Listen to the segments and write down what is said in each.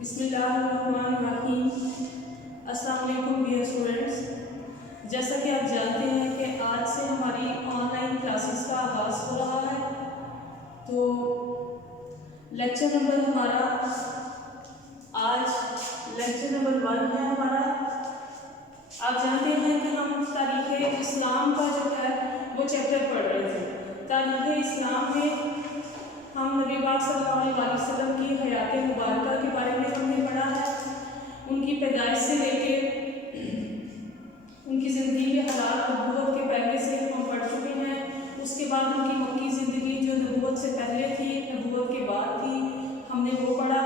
بسم اللہ الرحمن الرحیم۔ السلام علیکم ڈیئر اسٹوڈنٹس، جیسا کہ آپ جانتے ہیں کہ آج سے ہماری آن لائن کلاسز کا آغاز ہو رہا ہے، تو لیکچر نمبر ہمارا آج لیکچر نمبر 1 ہے ہمارا۔ آپ جانتے ہیں کہ ہم تاریخ اسلام کا جو ہے وہ چیپٹر پڑھ رہے تھے۔ تاریخ اسلام میں ہم نبی پاک صلی اللہ علیہ وسلم کی حیات مبارکہ کے بارے میں ہم نے پڑھا ہے، ان کی پیدائش سے لے کے ان کی زندگی کے حالات نبوت کے پہلے سے ہم پڑھ چکے ہیں۔ اس کے بعد ان کی مکی زندگی جو نبوت سے پہلے تھی، نبوت کے بعد تھی، ہم نے وہ پڑھا۔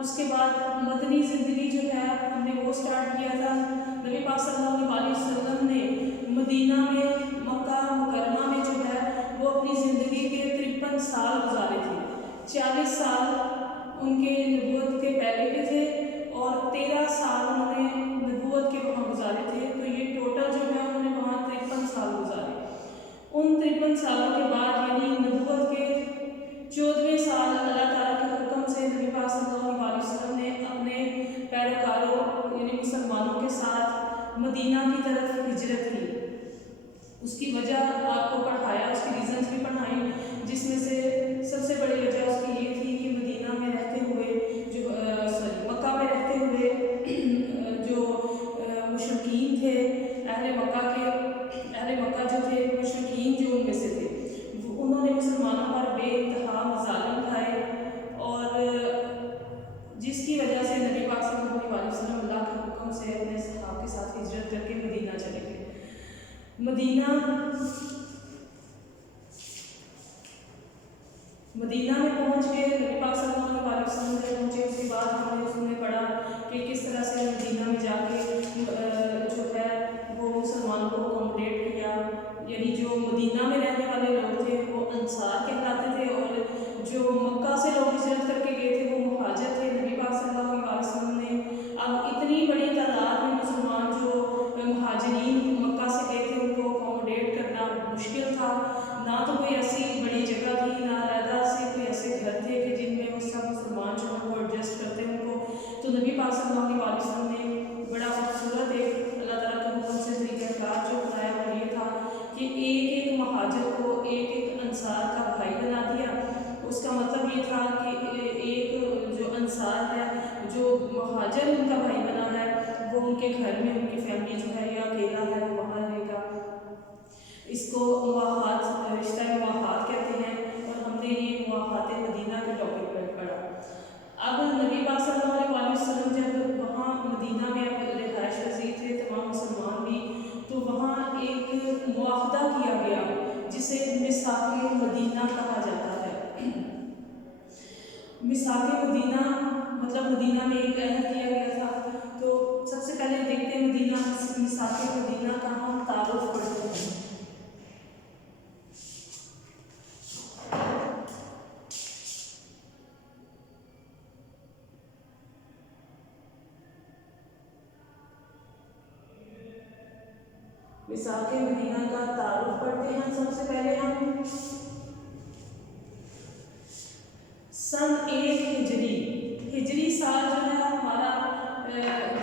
اس کے بعد مدنی زندگی جو ہے ہم نے وہ سٹارٹ کیا تھا۔ نبی پاک صلی اللہ علیہ وسلم نے مدینہ میں، مکہ مکرمہ میں جو ہے وہ اپنی زندگی کے 53 سال گزارے تھے۔ 40 سال ان کے نبوت کے پہلے کے تھے اور 13 سال انہوں نے نبوت کے وہاں گزارے تھے، تو یہ ٹوٹل جو ہے انہوں نے وہاں 53 سال گزارے۔ ان 53 سالوں کے بعد یعنی نبوت کے 14ویں سال اللہ تعالیٰ کے حکم سے نبی پاک صلی اللہ علیہ وسلم نے اپنے پیروکاروں یعنی مسلمانوں کے ساتھ مدینہ کی طرف ہجرت کی۔ اس کی وجہ آپ کو پڑھایا، اس کی ریزنز بھی پڑھائیں، جس میں سے سب سے بڑی وجہ اس کی یہ تھی کہ مدینہ میں رہتے ہوئے جو مکہ میں رہتے ہوئے جو مشرکین تھے، اہل مکہ جو تھے، مشرکین جو ان میں سے تھے، انہوں نے مسلمانوں پر بے انتہا مظالم اٹھائے، اور جس کی وجہ سے نبی پاک صلی اللہ علیہ وسلم اللہ کے حکم سے اپنے صحابہ کے ساتھ ہجرت کر کے مدینہ چلے گئے۔ مدینہ میں پہنچ کے نبی پاک صلی اللہ علیہ وسلم سے پہنچے، اس کے بعد ہم نے اس میں پڑھا کہ کس طرح سے مدینہ میں جا کے جو ہے وہ مسلمانوں کو اکوموڈیٹ کیا، یعنی جو مدینہ میں رہنے والے لوگ تھے وہ انصار کہلاتے تھے، اور جو مکہ سے لوگ ہجرت کر کے گئے تھے وہ مہاجر تھے۔ نبی پاک صلی اللہ علیہ وسلم نے اب اتنی بڑی تعداد میں مسلمان جو مہاجرین مکہ سے گئے تھے ان کو اکوموڈیٹ کرنا مشکل تھا، نہ تو کوئی ایسی بڑی جگہ تھی، نہ علیحدہ سے کوئی ایسے گھر تھے کہ جن میں وہ سب مسلمان جو ہیں وہ ایڈجسٹ کرتے ان کو۔ تو نبی پاک صلی اللہ علیہ وسلم نے بڑا خوبصورت ایک اللہ تعالیٰ کے حکم سے طریقہ کار جو بتایا وہ یہ تھا کہ ایک مہاجر کو ایک انصار کا بھائی بنا دیا۔ اس کا مطلب یہ تھا کہ ایک جو انصار ہے، جو مہاجر ان کا بھائی بنا ہے، وہ ان کے گھر میں ان کی فیملی جو ہے یا اکیلا ہے وہ وہاں رہے گا۔ اس کو مواخات، رشتہ مواخات کہتے ہیں، اور ہم نے یہ مواخات مدینہ کے ٹاپک پر پڑھا۔ اب نبی پاک صلی اللہ علیہ وسلم جب وہاں مدینہ میں رہائش پذیر تھے، تمام مسلمان بھی، تو وہاں ایک معاہدہ کیا گیا جسے میثاق مدینہ کہا جاتا ہے۔ میثاق مدینہ مطلب مدینہ میں ایک عہد کیا گیا تھا۔ تو سب سے پہلے دیکھتے ہیں مدینہ، میثاق مدینہ کا ہم تعارف پڑھتے ہیں۔ میثاق مدینہ کا تعارف پڑھتے ہیں سب سے پہلے ہم۔ سن 1 ہجری سال جو ہے ہمارا،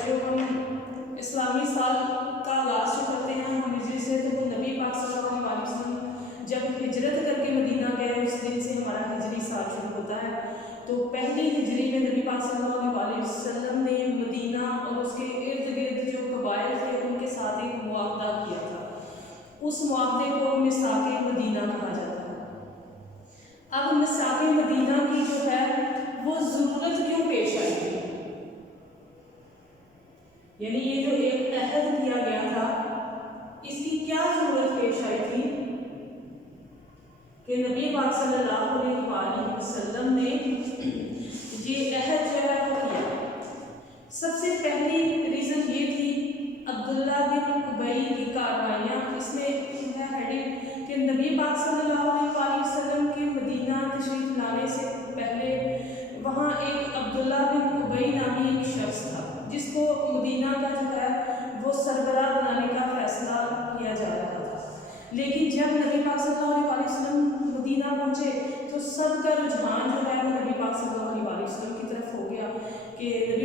جو ہم اسلامی سال کا آغاز جو کرتے ہیں ہم ہجری سے، تو وہ نبی پاک صلی اللہ علیہ وسلم جب ہجرت کر کے مدینہ گئے اس دن سے ہمارا ہجری سال شروع ہوتا ہے۔ تو پہلی ہجری میں نبی پاک صلی اللہ علیہ وسلم نے مدینہ اور اس کے ارد گرد جو قبائل تھے ان کے ساتھ ایک معاہدہ کیا تھا۔ اس معاہدے کو میثاق مدینہ کہا جاتا ہے۔ اب میثاق مدینہ کی جو ہے وہ ضرورت کیوں پیش آئی تھی، یعنی یہ جو ایک عہد کیا گیا تھا اس کی کیا ضرورت پیش آئی تھی کہ نبی پاک صلی اللہ علیہ وسلم نے یہ عہد جو ہے وہ کیا۔ سب سے پہلی ریزن یہ تھی عبداللہ بن ابی کی کاروائیاں۔ اس میں ہے ہیڈنگ کہ نبی پاک صلی اللہ علیہ وسلم کے مدینہ تشریف لانے سے پہلے وہاں ایک عبداللہ بن ابی نامی ایک شخص تھا جس کو مدینہ کا جو ہے وہ سربراہ بنانے کا فیصلہ کیا جا رہا تھا، لیکن جب نبی پاک صلی اللہ علیہ وسلم مدینہ پہنچے تو سب کا رجحان جو ہے وہ نبی پاک صلی اللہ علیہ وسلم کی طرف ہو گیا کہ نبی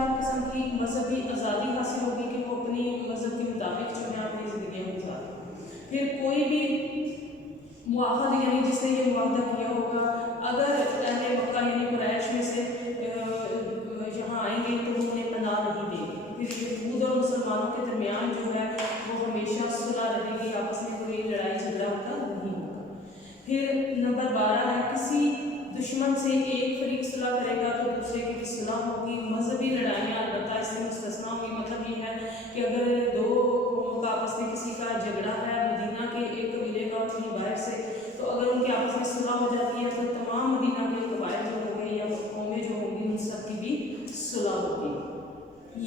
ہر قسم کی مذہبی آزادی حاصل ہوگی کہ وہ اپنی مذہب کے مطابق جو ہے اپنی زندگیاں گزاریں۔ پھر کوئی بھی معاہد یعنی جس نے یہ معاہدہ کیا ہوگا، اگر اہل مکہ یعنی قریش میں سے یہاں آئیں گے تو وہ انہیں پناہ نہیں دیں گے۔ پھر یہود اور مسلمانوں کے درمیان جو ہے وہ ہمیشہ صلح رہے گی، آپس میں کوئی لڑائی جھگڑا ہوتا نہیں ہوگا۔ پھر نمبر 12 ہے کسی دشمن سے ایک فریق صلح کرے گا تو دوسرے کی بھی صلح ہوگی۔ مذہبی لڑائیاں البتہ اس سے مستثنیٰ ہوگی، مطلب یہ ہے کہ اگر دو قوموں کا آپس میں کسی کا جھگڑا ہے مدینہ کے ایک قبیلے کا اور کہیں باہر سے، تو اگر ان کے آپس میں صلح ہو جاتی ہے تو تمام مدینہ کے قبائل جو ہوں گے یا قومیں جو ہوں گی ان سب کی بھی صلح ہوگی۔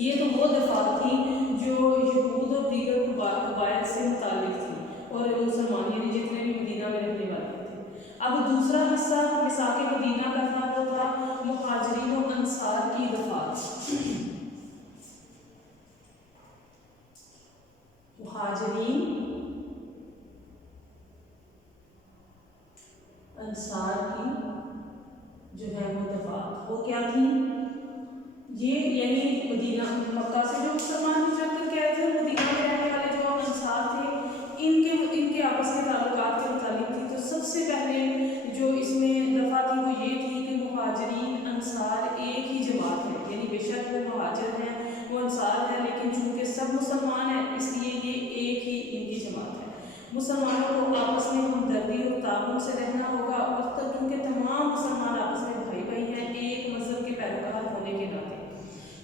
یہ تو وہ دفعات تھی جو یہود اور دیگر قبائل سے متعلق تھی اور مسلمان یعنی جتنے بھی مدینہ میں رہنے والے تھے۔ اب دوسرا حصہ میثاق مدینہ کا تھا، وہ تھا مہاجرین و انصار کی دفعات۔ مہاجرین انصار کی جو ہے وہ دفعات وہ کیا تھی؟ یہ یعنی مدینہ مکہ سے جو مسلمان ہجرت کر کے آئے تھے، مدینہ میں رہنے والے جو انصار تھے، ان کے آپس میں تعلقات کے متعلق تھی۔ تو سب سے پہلے جو اس میں دفعہ تھی وہ یہ تھی کہ مہاجرین انصار ایک ہی جماعت ہے، یعنی بے شک وہ مہاجر ہیں وہ انصار ہیں، لیکن چونکہ سب مسلمان ہیں اس لیے یہ ایک ہی ان کی جماعت ہے۔ مسلمانوں کو آپس میں ہمدردی اور تعاون سے رہنا ہوگا، اور کیونکہ تمام مسلمان آپس میں بھائی بھائی ہیں ایک مذہب کے پیروکار ہونے کے ناطے۔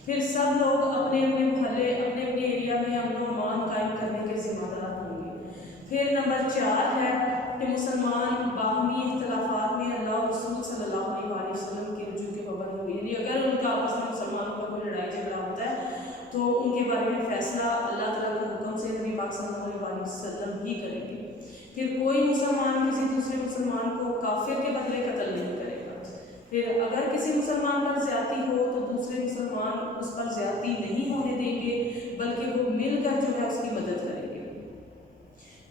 پھر سب لوگ اپنے اپنے محلے اپنے اپنے ایریا میں امن و امان قائم کرنے کے ذمہ دار ہوں گے۔ پھر نمبر 4 ہے کہ مسلمان باہمی اختلافات میں اللہ اور رسول صلی اللہ علیہ وسلم کے رجوع کے پابند ہوں گے، یعنی اگر ان کا آپس میں مسلمانوں کا کوئی لڑائی جھگڑا ہوتا ہے تو ان کے بارے میں فیصلہ اللہ تعالیٰ کے حکم سے نبی پاک صلی اللہ علیہ وسلم ہی کریں گے۔ پھر کوئی مسلمان کسی دوسرے مسلمان کو کافر کے بدلے قتل نہیں کرے گا۔ پھر اگر کسی مسلمان پر زیادتی ہو تو دوسرے مسلمان اس پر زیادتی نہیں ہونے دیں گے، بلکہ وہ مل کر جو ہے اس کی مدد کریں گے۔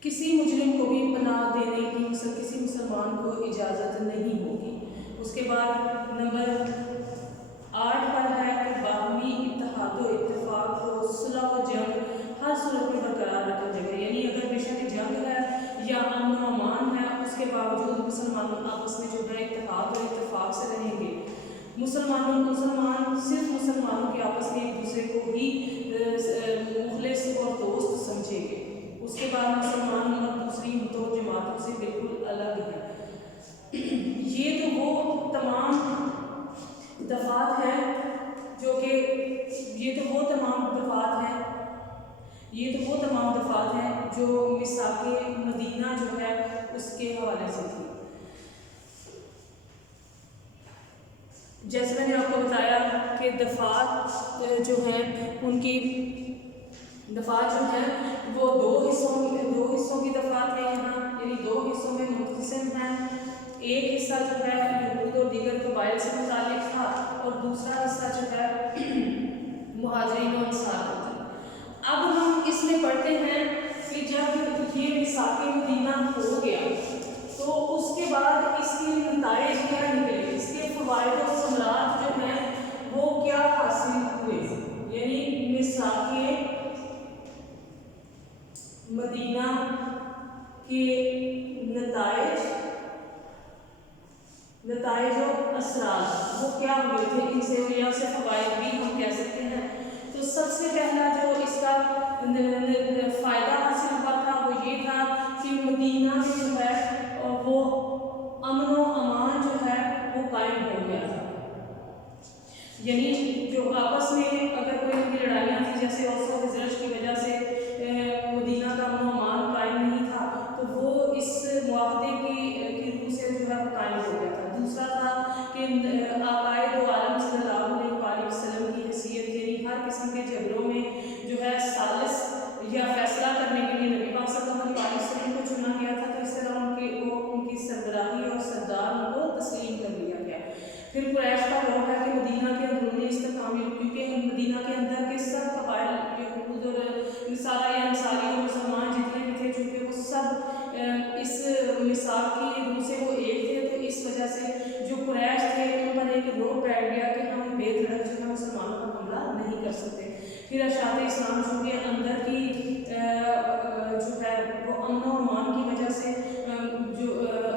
کسی مجرم کو بھی پناہ دینے کی کسی مسلمان کو اجازت نہیں ہوگی۔ اس کے بعد نمبر 8 پر ہے کہ باہمی اتحاد و اتفاق کو صلح و جنگ ہر صورت میں برقرار رکھا جائے گا، یعنی اگر بے شک جنگ ہے یا امن و امان ہے اس کے باوجود مسلمانوں آپس میں جو ہے اتحاد و اتفاق سے رہیں گے۔ مسلمان صرف مسلمانوں کے آپس میں ایک دوسرے کو ہی مخلص اور دوست سمجھیں گے۔ اس کے بعد مسلمان اور دوسری امتوں اور جماعتوں سے بالکل الگ ہیں۔ یہ تو وہ تمام دفعات ہیں جو میثاق مدینہ جو ہے اس کے حوالے سے تھی۔ جیسے میں نے آپ کو بتایا کہ دفعات جو ہیں ان کی دفعات جو ہیں وہ دو حصوں کی دفعات ہیں یہاں، یعنی 2 حصوں میں منقسم ہیں۔ ایک حصہ جو ہے یہود اور دیگر قبائل سے متعلق تھا اور دوسرا حصہ جو ہے مہاجرین و انصار کا تھا۔ اب ہم اس میں پڑھتے ہیں کہ جب یہ میثاق مدینہ ہو گیا تو اس کے بعد اس کے نتائج کیا نکلے، اس کے فوائد و ثمرات جو ہیں وہ کیا حاصل ہوئے، یعنی میثاق مدینہ کے نتائج و اثرات وہ کیا ہوئے تھے، ان سے یا سے فوائد بھی ہم کہہ سکتے ہیں۔ تو سب سے پہلا جو اس کا فائدہ حاصل ہوا تھا وہ یہ تھا کہ مدینہ میں جو ہے وہ امن و امان جو ہے وہ قائم ہو گیا تھا، یعنی جو آپس میں اگر کوئی لڑائیاں تھیں جیسے اوس و خزرج کی وجہ سے مدینہ کا امن و امان قائم نہیں تھا تو وہ اس معاہدے کی روح سے جو ہے وہ قائم ہو گیا تھا۔ دوسرا تھا کہ عقائد و عالم صلی اللہ علیہ وسلم کی حیثیت، یعنی ہر قسم کے جھگڑوں میں جو ہے ثالث یا فیصلہ کرنے کے لیے نبی پاک صلی اللہ علیہ وسلم کو چنا گیا تھا، تو اس طرح ان کی سربراہی اور سردار ان کو تسلیم کر لیا گیا۔ پھر قریش کا روح ہے کہ مدینہ کے اندرونی استحکام، کیونکہ مدینہ کے اندر کے سب قبائل یہود اور نصارہ یا انصاری اور مسلمان جتنے بھی تھے چونکہ وہ سب اس میثاق کی روح سے وہ ایک تھے، تو اس وجہ سے جو قریش تھے ان پر ایک روح بیٹھ گیا کہ ہم بے دھڑک جو ہے مسلمانوں پر حملہ نہیں کر سکتے۔ پھر اشاعت اسلام چونکہ اندر کی جو ہے وہ امن و امان کی وجہ سے جو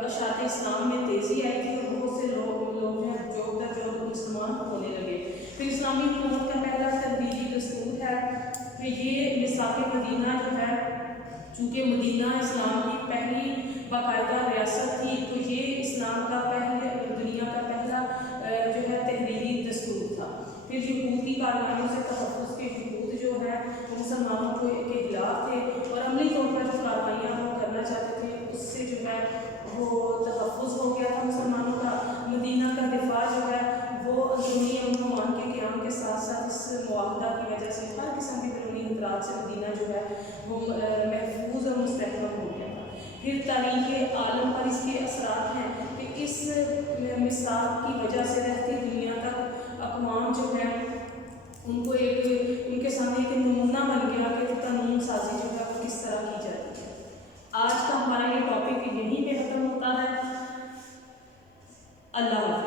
اشاعت اسلام میں تیزی آئی تھی اور بہت سے لوگ جو ہے جو مسلمان ہونے لگے۔ پھر اسلامی حکومت کا پہلا تدبیری دستور ہے کہ یہ میثاق مدینہ جو ہے، چونکہ مدینہ اسلام کی پہلی باقاعدہ ریاست تھی تو یہ اسلام کا دنیا کا پہلا جو ہے تحریری دستور تھا۔ پھر یہود کی کارروائیوں سے تحفظ کے یہود جو ہے وہ مسلمانوں کے خلاف تھے اور عملی طور پر جو کارروائیاں وہ کرنا چاہتے تھے اس سے جو ہے وہ تحفظ ہو گیا تھا مسلمانوں کا۔ مدینہ کا دفاع جو ہے وہ اندرونی امن و امان کے قیام کے ساتھ ساتھ اس معاہدہ کی وجہ سے ہر قسم کے بیرونی خطرات سے مدینہ جو ہے وہ محفوظ اور مستحکم ہو گیا تھا۔ پھر تاریخ عالم پر اس کے اثرات ہیں کہ اس میثاق کی وجہ سے رہتی دنیا تک اقوام جو ہے ان کو ان کے سامنے ایک نمونہ بن گیا کہ قانون سازی جو ہے وہ کس طرح کی جاتی ہے۔ آج کا ہمارا یہ ٹاپک یہیں پہ ختم ہوتا ہے۔ اللہ حافظ۔